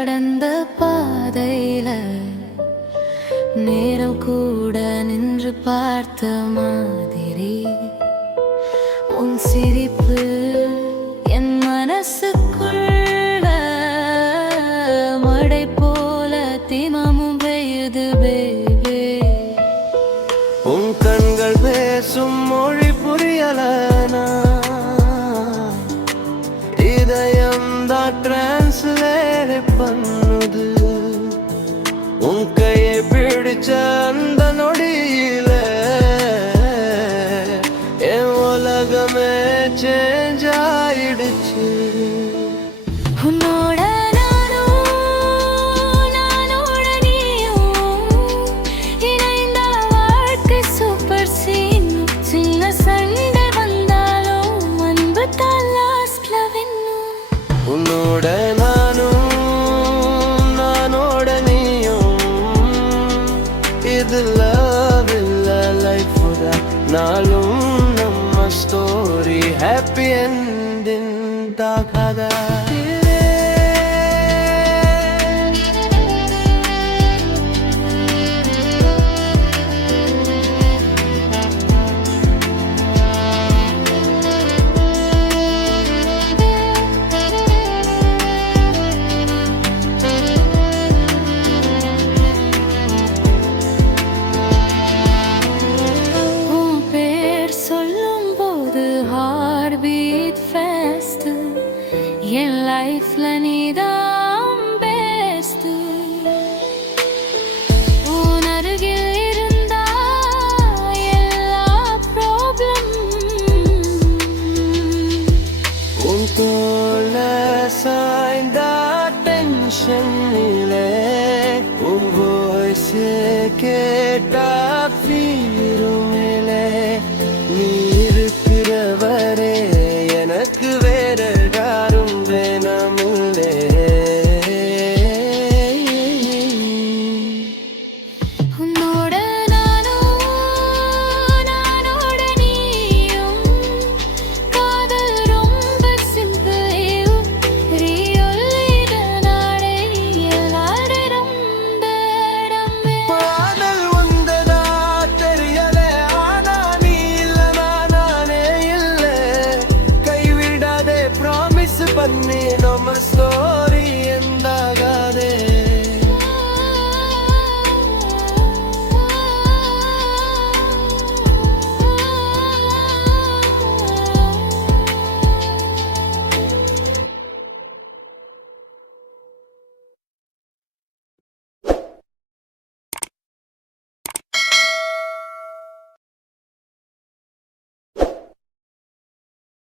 கடந்த பாதையில நேரம் கூட நின்று பார்த்த மாதிரி உன் சிரிப்பு என் மனசுக்குள்ள மழை போல தினமும் பெய்யுது பேபே. உன் கண்கள் பேசும் மொழி புரியலனா இதயம் தான் டிரான்ஸ்லேட் பண்ணுது. உன் கையை பிடிச்ச அந்த நொடியில என் உலகமே சேஞ்ச் ஆயிடுச்சு. உன்னோட நானோட நீயும் இணைந்த வாழ்க்கை சூப்பர் சீன். சின்ன சண்டை வந்தாலும் அன்பு தான் லாஸ்ட்ல வென்னும். உன்னோட நானும் நானோட நீயும் இது லவ் இல்ல லைஃப் நாளும் நம்ம ஸ்டோரி ஹாப்பி எண்டிங் தாக்காத. உன் பேர் சொல்லும் போது ஹார்ட் பீட் ஃபாஸ்ட். என் லைஃப்ல நீதான் பெஸ்ட். உன் அருகில் இருந்தா எல்லா ப்ராப்ளம். உன் தோள சாய்ந்த டென்ஷனிலே உன் வாய்ஸ் கேட்டா